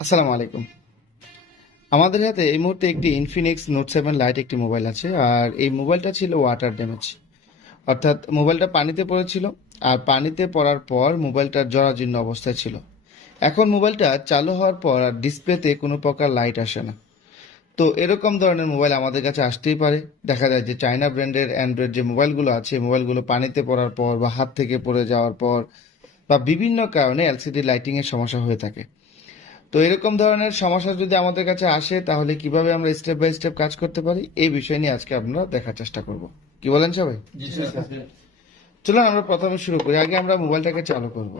আসসালামু আলাইকুম। আমাদের হাতে এই মুহূর্তে একটি ইনফিনিক্স নোট 7 লাইট একটি মোবাইল আছে। আর এই মোবাইলটা ছিল ওয়াটার ড্যামেজ, অর্থাৎ মোবাইলটা পানিতে পড়েছিল। আর পানিতে পড়ার পর মোবাইলটা জরাজীর্ণ অবস্থায় ছিল। এখন মোবাইলটা চালু হওয়ার পর আর ডিসপ্লেতে কোনো প্রকার লাইট আসে না। তো এরকম ধরনের মোবাইল আমাদের কাছে আসতেই পারে। দেখা যায় যে চায়না ব্র্যান্ডের অ্যান্ড্রয়েড যে মোবাইলগুলো আছে, মোবাইলগুলো পানিতে পড়ার পর বা হাত থেকে পড়ে যাওয়ার পর বা বিভিন্ন কারণে এলসিডি লাইটিংয়ের সমস্যা হয়ে থাকে। তো এরকম ধরনের সমস্যা যদি আমাদের কাছে আসে, তাহলে কিভাবে আমরা স্টেপ বাই স্টেপ কাজ করতে পারি এই বিষয় নিয়ে আজকে আমরা দেখার চেষ্টা করব। কি বলেন সবাই? চলুন আমরা প্রথমে শুরু করি। আগে আমরা মোবাইলটাকে চালু করব।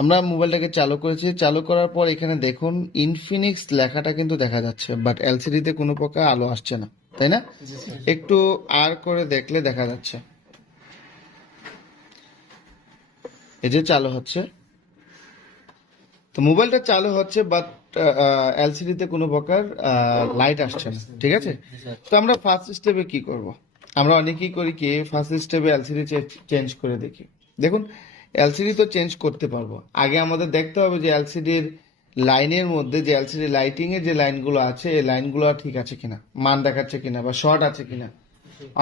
আমরা মোবাইলটাকে চালু করেছি। চালু করার পর এখানে দেখুন ইনফিনিক্স লেখাটা কিন্তু দেখা যাচ্ছে, বাট এলসিডিতে কোনো প্রকার আলো আসছে না, তাই না? একটু আর করে দেখলে দেখা যাচ্ছে এই যে চালু হচ্ছে। তো মোবাইলটা চালু হচ্ছে, বাট এলসিডিতে কোনো প্রকার লাইট আসছে না। ঠিক আছে, তো আমরা ফার্স্ট স্টেপে কি করব? আমরা অনেকেই করি কি, ফার্স্ট স্টেপে এলসিডি চেঞ্জ করে দেখি। দেখুন, এলসিডি তো চেঞ্জ করতে পারবো। আগে আমাদের দেখতে হবে যে এলসিডির লাইনের মধ্যে যে এলসিডি লাইটিং এর যে লাইনগুলো আছে, এই লাইনগুলো ঠিক আছে কিনা, মান দেখাচ্ছে কিনা বা শর্ট আছে কিনা।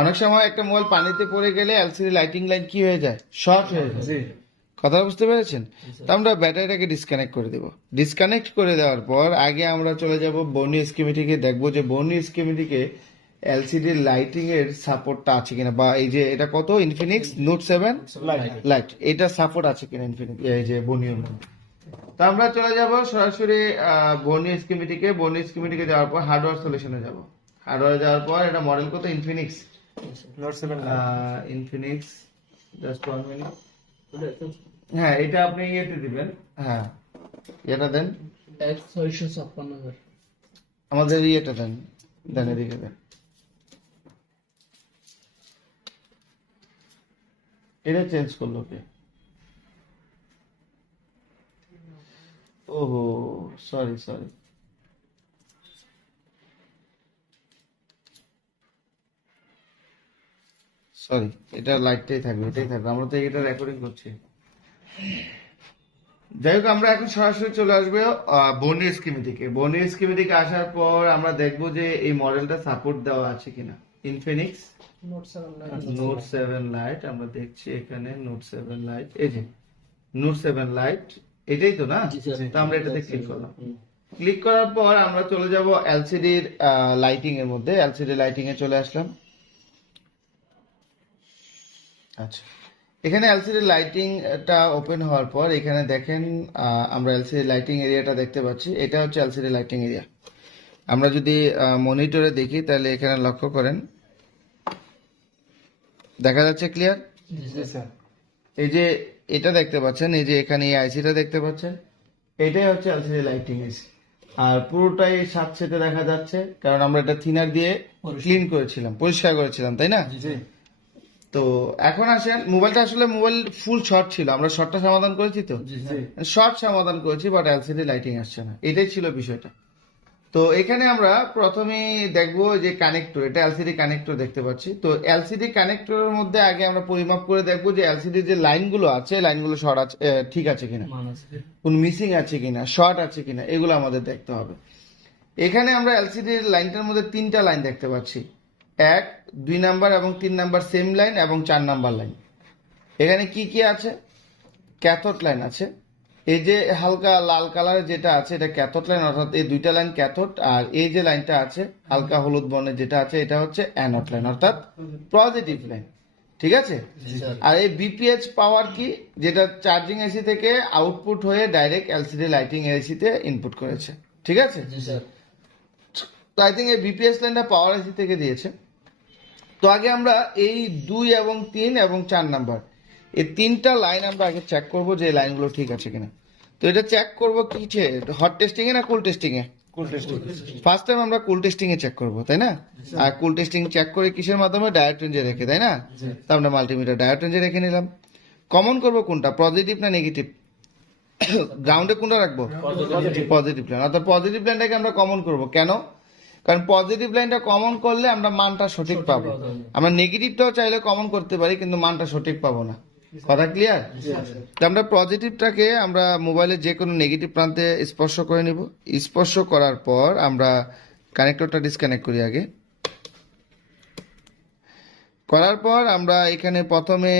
অনেক সময় একটা মোবাইল পানিতে পড়ে গেলে এলসিডি লাইটিং লাইন কি হয়ে যায়, শর্ট হয়ে যায়। কথা বুঝতে পেরেছেন? তো আমরা ব্যাটারিটাকে ডিসকানেক্ট করে দেব। ডিসকানেক্ট করে দেওয়ার পর আগে আমরা চলে যাব বর্নি স্কিমেটিকে, দেখবো যে বর্নি স্কিমেটিকে এলসিডি লাইটিং এর সাপোর্টটা আছে কিনা, বা এই যে এটা কত ইনফিনিক্স নোট 7 লাইট, এটা সাপোর্ট আছে কিনা ইনফিনিক্স এই যে বর্নির মধ্যে। তো আমরা চলে যাব সরাসরি বর্নি স্কিমেটিকে। বর্নি স্কিমেটিকে যাওয়ার পর হার্ডওয়্যার সলিউশনে যাব। হার্ডওয়্যার যাওয়ার পর এটা মডেল কত, Infinix note 7 Infinix, just 1 minute. হ্যাঁ, এটা আপনি ইয়েতে দিবেন। হ্যাঁ, এটা দেন, X656 আমাদের ইয়েটা দেন, দেন এদিকে দেন। এটা চেঞ্জ করলো কে? ওহো, সরি সরি, সরি। এটা লাইটটাই থাকবে, এটাই থাকবে। আমরা তো এটা রেকর্ডিং করছি। যাই হোক, আমরা এখন সরাসরি চলে আসবো বর্নি স্কিমেটিকে। বর্নি স্কিমেটিকে আসার পর আমরা দেখবো যে এই মডেলটা সাপোর্ট দেওয়া আছে কিনা। ইনফিনিক্স নোট 7 লাইট আমরা দেখছি এখানে। নোট 7 লাইট, এই যে নোট 7 লাইট, এটাই তো না? তো আমরা এটাতে ক্লিক করলাম। ক্লিক করার পর আমরা চলে যাব এলসিডির লাইটিং এর মধ্যে। এলসিডি লাইটিং এ চলে আসলাম। আচ্ছা, এখানে এলসিডি লাইটিংটা ওপেন হওয়ার পর এখানে দেখেন আমরা এলসিডি লাইটিং এরিয়াটা দেখতে পাচ্ছি। এটা হচ্ছে এলসিডি লাইটিং এরিয়া। আমরা যদি মনিটরে দেখি তাহলে এখানে লক্ষ্য করেন, দেখা যাচ্ছে ক্লিয়ার? এই যে এটা দেখতে পাচ্ছেন, এই যে এখানে এই আইসিটা দেখতে পাচ্ছেন, এটাই হচ্ছে এলসিডি লাইটিং এসি। আর পুরোটাই স্যাঁতসেঁতে দেখা যাচ্ছে, কারণ আমরা এটা থিনার দিয়ে ক্লিন করেছিলাম, পরিষ্কার করেছিলাম, তাই না? তো এখন আসেন, মোবাইলটা আসলে মোবাইল ফুল শর্ট ছিল, আমরা শর্টটা সমাধান করেছি। তো শর্ট সমাধান করেছি, বাট এলসিডি লাইটিং আসছে না, এটাই ছিল বিষয়টা। তো এখানে আমরা প্রথমে দেখবো যে কানেক্টর, এটা এলসিডি কানেক্টর দেখতে পাচ্ছি। তো এলসিডি কানেক্টরের মধ্যে আগে আমরা পরিমাপ করে দেখবো যে এলসিডি যে লাইনগুলো আছে, লাইনগুলো শর্ট আছে, ঠিক আছে কিনা, কোন মিসিং আছে কিনা, শর্ট আছে কিনা, এগুলো আমাদের দেখতে হবে। এখানে আমরা এলসিডি লাইনটার মধ্যে 3টা লাইন দেখতে পাচ্ছি, 1, 2 নাম্বার এবং 3 নাম্বার সেম লাইন এবং 4 নাম্বার লাইন। এখানে কি কি আছে? ক্যাথোড লাইন আছে। এই যে হালকা লাল কালারের যেটা আছে, এটা ক্যাথোড লাইন, অর্থাৎ এই 2টা লাইন ক্যাথোড। আর এই যে লাইনটা আছে হালকা হলুদ বর্ণের যেটা আছে, এটা হচ্ছে অ্যানোড লাইন, অর্থাৎ পজিটিভ লাইন। ঠিক আছে? আর এই বিপিএইচ পাওয়ার কি, যেটা চার্জিং এসি থেকে আউটপুট হয়ে ডাইরেক্ট এলসিডি লাইটিং এসি তে ইনপুট করেছে। ঠিক আছে? তো আই থিঙ্ক এই বিপিএস লাইনটা পাওয়ার এসি থেকে দিয়েছে। তো আগে আমরা এই 2 এবং 3 এবং 4 নাম্বার, এই 3টা লাইন আমরা আগে চেক করব যে এই লাইনগুলো ঠিক আছে কিনা। তো এটা চেক করব কিছে, হট টেস্টিং এ না কুল টেস্টিং এ? কুল টেস্টিং। ফার্স্ট টাইম আমরা কুল টেস্টিং এ চেক করব, তাই না? আর কুল টেস্টিং চেক করে কিসের মাধ্যমে, ডায়োড রেঞ্জে রেখে, তাই না? তো আমরা মাল্টিমিটার ডায়োড রেঞ্জে রেখে নিলাম। কমন করব কোনটা, পজিটিভ না নেগেটিভ? গ্রাউন্ডে কোনটা রাখবো? পজিটিভ লাইন, অর্থাৎ পজিটিভ লাইনটাকে আমরা কমন করব। কেন? কারণ পজিটিভ লাইনটা কমন করলে আমরা মানটা সঠিক পাবো। আমরা নেগেটিভটাও চাইলে কমন করতে পারি, কিন্তু মানটা সঠিক পাবো না। কথা ক্লিয়ার? তো আমরা পজিটিভটাকে আমরা মোবাইলের যে কোনো নেগেটিভ প্রান্তে স্পর্শ করে নিব। স্পর্শ করার পর আমরা কানেক্টরটা ডিসকানেক্ট করি আগে। করার পর আমরা এখানে প্রথমে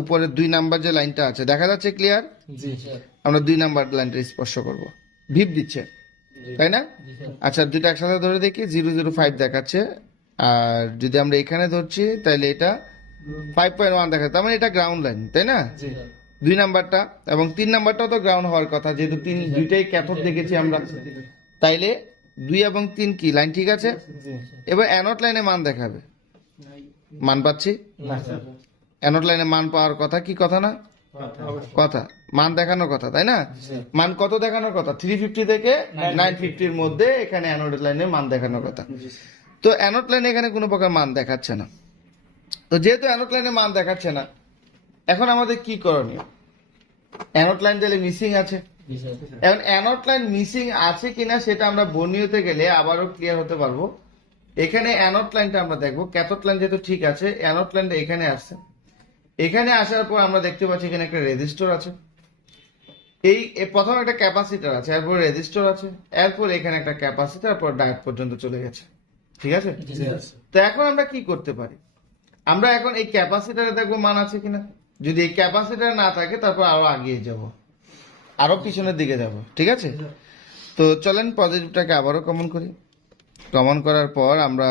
উপরে 2 নাম্বার যে লাইনটা আছে দেখা যাচ্ছে, ক্লিয়ার? জি স্যার। আমরা 2 নাম্বার লাইনটা স্পর্শ করব। ভিপ দিচ্ছে, তাই না? আচ্ছা, দুইটা একসাথে ধরে দেখি, 005 দেখাচ্ছে। আর যদি আমরা এখানে ধরছি তাহলে এটা 5.1 দেখাচ্ছে, তার মানে এটা গ্রাউন্ড লাইন, তাই না? 2 নাম্বারটা এবং 3 নাম্বারটাও তো গ্রাউন্ড হওয়ার কথা, যেহেতু দুইটাই ক্যাথোড দেখেছি আমরা। তাইলে 2 এবং 3 কি লাইন ঠিক আছে? এবার অ্যানোড লাইনে মান দেখাবে। মান পাচ্ছি? অ্যানোড লাইনে মান পাওয়ার কথা, কি কথা না? কথা, মান দেখানোর কথা, তাই না? মান কত দেখানোর কথা? 350 থেকে 950 মধ্যে এখানে অ্যানোড লাইনে মান দেখানোর কথা। তো অ্যানোড লাইনে এখানে কোনো প্রকার মান দেখাচ্ছে না। তো যেহেতু অ্যানোড লাইনে মান দেখাচ্ছে না, এখন আমাদের কি করণীয়? অ্যানোড লাইন তাহলে মিসিং আছে। এখন অ্যানোড লাইন মিসিং আছে কিনা সেটা আমরা বর্ণিয়তে গেলে আবারও ক্লিয়ার হতে পারবো। এখানে অ্যানোড লাইনটা আমরা দেখবো, ক্যাথোড লাইন যেহেতু ঠিক আছে, অ্যানোড লাইনটা এখানে আসছে। এখানে আসার পর আমরা দেখতে পাচ্ছি এখানে একটা রেজিস্টর আছে, এই প্রথম একটা ক্যাপাসিটার আছে, এরপর রেজিস্টর আছে, এরপর এখানে একটা ক্যাপাসিটার, এরপর ডায়োড পর্যন্ত চলে গেছে, ঠিক আছে? তো এখন আমরা কি করতে পারি? আমরা এখন এই ক্যাপাসিটারে দেখবো মান আছে কিনা। যদি এই ক্যাপাসিটার না থাকে তারপর আরো আগিয়ে যাব, আরো পিছনের দিকে যাব, ঠিক আছে? তো চলেন পজিটিভটাকে আবারও কমন করি। কমন করার পর আমরা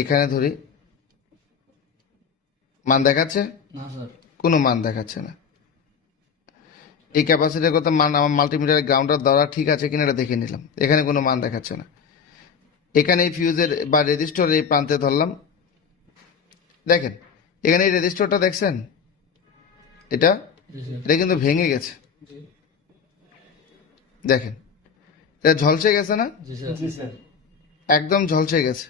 এখানে ধরি, মান দেখাচ্ছে? না স্যার। কোনো মান দেখাচ্ছে না। এই ক্যাপাসিটির কথা মান আমার মাল্টিমিটারের গ্রাউন্ডার দ্বারা ঠিক আছে কিনা এটা দেখে নিলাম, এখানে কোনো মান দেখাচ্ছে না। এখানে এই ফিউজের বা রেজিস্টরের এই প্রান্তে ধরলাম, দেখেন এখানে এই রেজিস্টরটা দেখছেন, এটা এটা কিন্তু ভেঙে গেছে, দেখেন এটা ঝলসে গেছে না? একদম ঝলসে গেছে।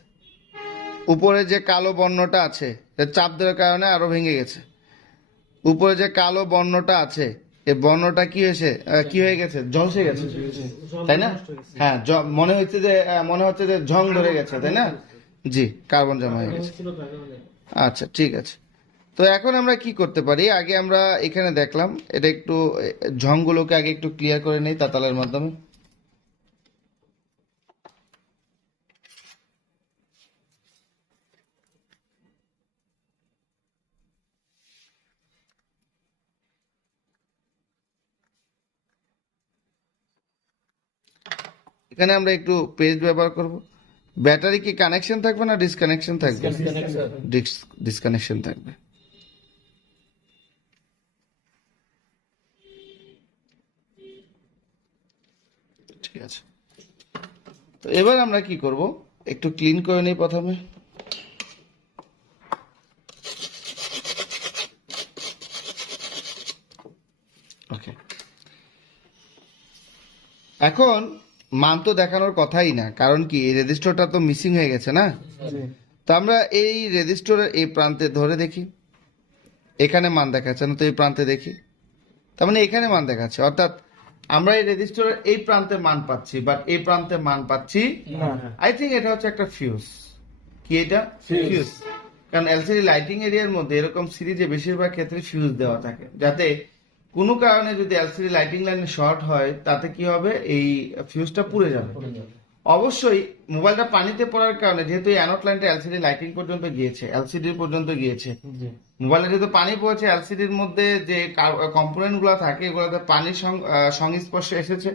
উপরে যে কালো বর্ণটা আছে এটা চাপ দেওয়ার কারণে আরো ভেঙে গেছে। উপরে যে কালো বর্ণটা আছে এই বর্ণটা কি হয়ে গেছে? ঝলসে গেছে, তাই না? হ্যাঁ, মনে হচ্ছে যে ঝং ধরে গেছে, তাই না? জি, কার্বন জমা হয়ে গেছে। আচ্ছা, ঠিক আছে। তো এখন আমরা কি করতে পারি? আগে আমরা এখানে দেখলাম, এটা একটু ঝংগুলোকে আগে একটু ক্লিয়ার করে নেই তাতালের মাধ্যমে। এখানে আমরা একটু পেস্ট ব্যবহার করব। ব্যাটারি কি কানেকশন থাকবে না ডিসকানেকশন থাকবে? ডিসকানেকশন থাকবে। ঠিক আছে, তো এবার আমরা কি করব? একটু ক্লিন করে নিই প্রথমে। ওকে, এখন মান তো দেখানোর কথাই না, কারণ কি এই রেজিস্টরটা তো মিসিং হয়ে গেছে না? তো আমরা এই রেজিস্টরের এই প্রান্তে ধরে দেখি, এখানে মান দেখাচ্ছে না, তো এই প্রান্তে দেখি, তার মানে এখানে মান দেখাচ্ছে, অর্থাৎ আমরা এই রেজিস্টরের এই প্রান্তে মান পাচ্ছি, বাট এই প্রান্তে মান পাচ্ছি আই থিঙ্ক এটা হচ্ছে একটা ফিউজ। কি এটা? ফিউজ। কারণ এলসিডি লাইটিং এরিয়ার মধ্যে এরকম সিরিজে বেশিরভাগ ক্ষেত্রে ফিউজ দেওয়া থাকে, যাতে কোনো কারণে যদি এলসিডি লাইটিং লাইনে শর্ট হয় তাতে কি হবে, এই ফিউজটা পুড়ে যাবে। অবশ্যই মোবাইলটা পানিতে পড়ার কারণে, যেহেতু এই অ্যানোড লাইনটা এলসিডি লাইটিং পর্যন্ত গিয়েছে, এলসিডি পর্যন্ত গিয়েছে, মোবাইলে যেহেতু পানি পড়েছে, এলসিডির মধ্যে যে কম্পোনেন্ট গুলা থাকে এগুলোতে পানির সংস্পর্শ এসেছে,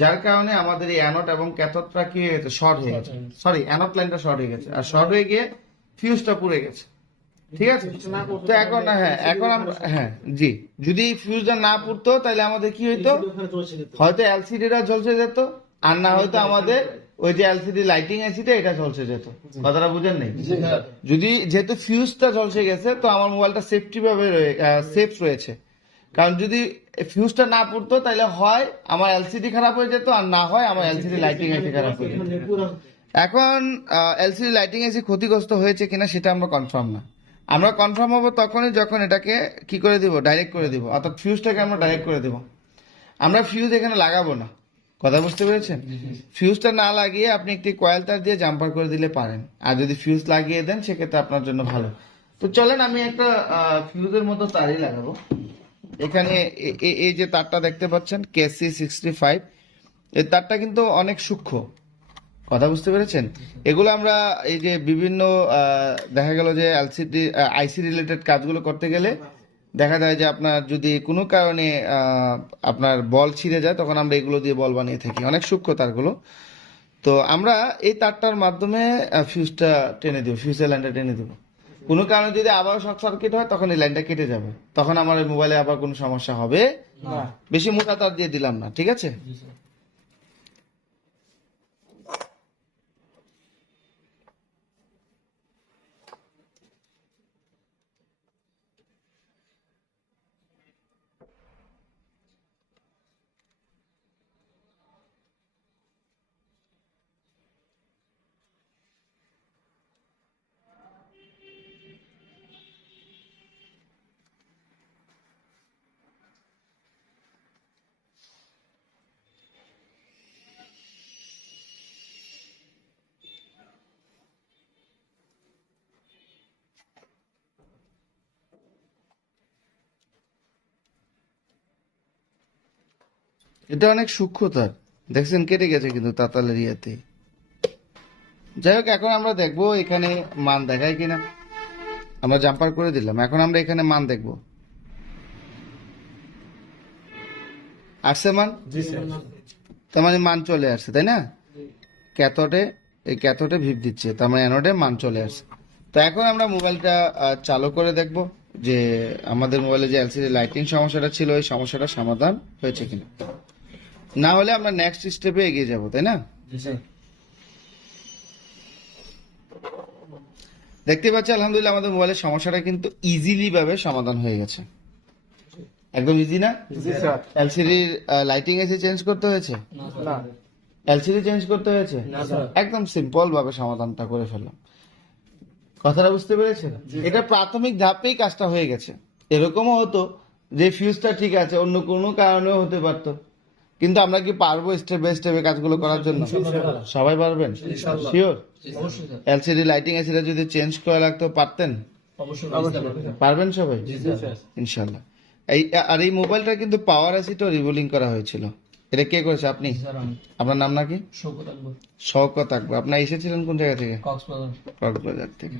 যার কারণে আমাদের এই অ্যানোড এবং ক্যাথোডটা কি হয়ে গেছে? শর্ট হয়ে গেছে। সরি, অ্যানোড লাইনটা শর্ট হয়ে গেছে, আর শর্ট হয়ে গিয়ে ফিউজটা পুড়ে গেছে, ঠিক আছে? তো এখন এখন আমরা জি, যদি ফিউজটা না পুড়তো তাহলে আমাদের কি হইতো? হয়তো এলসিডিটা ঝলসে যেত, আর না হয়তো আমাদের ওই যে এলসিডি লাইটিং এসিটা এটা ঝলসে যেত। কথাটা বুঝেন নাই? যদি যেহেতু ফিউজটা ঝলসে গেছে তো আমার মোবাইলটা সেফটি ভাবে সেফ রয়েছে, কারণ যদি ফিউজটা না পুড়তো তাহলে হয় আমার এলসিডি খারাপ হয়ে যেত, আর না হয় আমার এলসিডি লাইটিং এসি খারাপ হয়ে যেত। এখন এলসিডি লাইটিং এসি ক্ষতিগ্রস্ত হয়েছে কিনা সেটা আমরা কনফার্ম না। আমরা কনফার্ম হবো তখনই যখন এটাকে কি করে দিব? ডাইরেক্ট করে দিব, অর্থাৎ ফিউজটাকে আমরা ডাইরেক্ট করে দিব। আমরা ফিউজ এখানে লাগাবো না, কথা বুঝতে পেরেছেন? ফিউজটা না লাগিয়ে আপনি একটি কয়েল তার দিয়ে জাম্পার করে দিলে পারেন, আর যদি ফিউজ লাগিয়ে দেন সেক্ষেত্রে আপনার জন্য ভালো। তো চলেন আমি একটা ফিউজের মতো তারই লাগাবো। এখানে এই যে তারটা দেখতে পাচ্ছেন KC65, এই তারটা কিন্তু অনেক সূক্ষ্ম। কথা বুঝতে পেরেছেন? এগুলো আমরা এই যে বিভিন্ন দেখা গেল যে এলসিডি আইসি রিলেটেড কাজগুলো করতে গেলে দেখা যায় যে আপনার যদি কোনো কারণে আপনার বল ছিঁড়ে যায়, তখন আমরা এগুলো দিয়ে বল বানিয়ে থাকি, অনেক সূক্ষ্ম তারগুলো। তো আমরা এই তারটার মাধ্যমে ফিউজটা টেনে দেবো, ফিউজের লাইনটা টেনে দেবো। কোনো কারণে যদি আবার শর্ট সার্কিট হয় তখন এই লাইনটা কেটে যাবে, তখন আমার এই মোবাইলে আবার কোনো সমস্যা হবে না। বেশি মোটা তার দিয়ে দিলাম না, ঠিক আছে? জি স্যার। এটা অনেক সূক্ষ্ম তার, দেখছেন কেটে গেছে কিন্তু তাতালের ইয়াতে। যাই হোক, এখন আমরা দেখবো এখানে মান দেখায় কিনা। আমরা জাম্পার করে দিলাম, এখন আমরা এখানে মান দেখবো। আসছে মান? তার মানে মান চলে আসছে, তাই না? ক্যাথোডে, এই ক্যাথোডে ভিপ দিচ্ছে, তার মানে অ্যানোডে মান চলে আসছে। তো এখন আমরা মোবাইলটা চালু করে দেখব যে আমাদের মোবাইলে যে এলসিডি লাইটিং সমস্যাটা ছিল এই সমস্যাটা সমাধান হয়েছে কিনা। না হলে আমরা নেক্সট স্টেপে এগিয়ে যাব, তাই না? জি স্যার। দেখতে পাচ্ছি আলহামদুলিল্লাহ আমাদের মোবাইলের সমস্যাটা কিন্তু ইজিলি ভাবে সমাধান হয়ে গেছে। একদম ইজি না? এলসিডি লাইটিং এসে চেঞ্জ করতে হয়েছে? না স্যার। এলসিডি চেঞ্জ করতে হয়েছে? না স্যার। একদম সিম্পল ভাবে সমাধানটা করে ফেললাম। কথাটা বুঝতে পেরেছেন? এটা প্রাথমিক ধাপেই কাজটা হয়ে গেছে। এরকমও হতো যে ফিউজটা ঠিক আছে, অন্য কোনো কারণেও হতে পারতো, কিন্তু আমরা কি পারবো স্টেপ বাই স্টেপে কাজগুলো করার জন্য? সবাই পারবেন? শিওর? অবশ্যই স্যার। এলসিডি লাইটিং এসিটা যদি চেঞ্জ করা লাগতো পারতেন? অবশ্যই। পারবেন সবাই? জি স্যার। ইনশাল্লাহ। আর এই মোবাইলটা কিন্তু পাওয়ার অ্যাসিডও রিবোলিং করা হয়েছিল। এটা কে করেছে? আপনি? স্যার আমি আপনার নাম নাকি? শৌকত আকবর, শওকত আকবর। আপনি এসেছিলেন কোন জায়গা থেকে? কক্সবাজার। কক্সবাজার থেকে।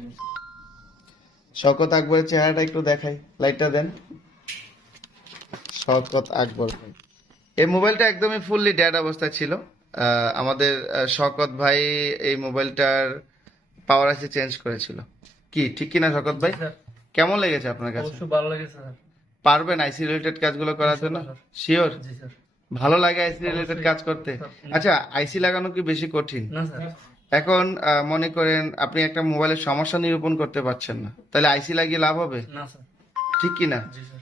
শওকত আকবরের চেহারাটা একটু দেখাই, লাইটটা দেন। শওকত আকবর ভাই, এই মোবাইলটা একদমই ফুললি ডেড অবস্থায় ছিল। আমাদের শওকত ভাই এই মোবাইলটার পাওয়ার অ্যাসিড চেঞ্জ করেছিল। কি ঠিক কিনা শওকত ভাই? স্যার। কেমন লেগেছে আপনার কাছে? অবশ্যই ভালো লেগেছে স্যার। পারবেন আইসি রিলেটেড কাজগুলো করার জন্য? শিওর? জি স্যার। ভালো লাগে আইসি রিলেটেড কাজ করতে? আচ্ছা, আইসি লাগানো কি বেশি কঠিন? না স্যার। এখন মনে করেন আপনি একটা মোবাইলের সমস্যা নিরূপণ করতে পারছেন না, তাহলে আইসি লাগিয়ে লাভ হবে? না স্যার। ঠিক কিনা? জি স্যার।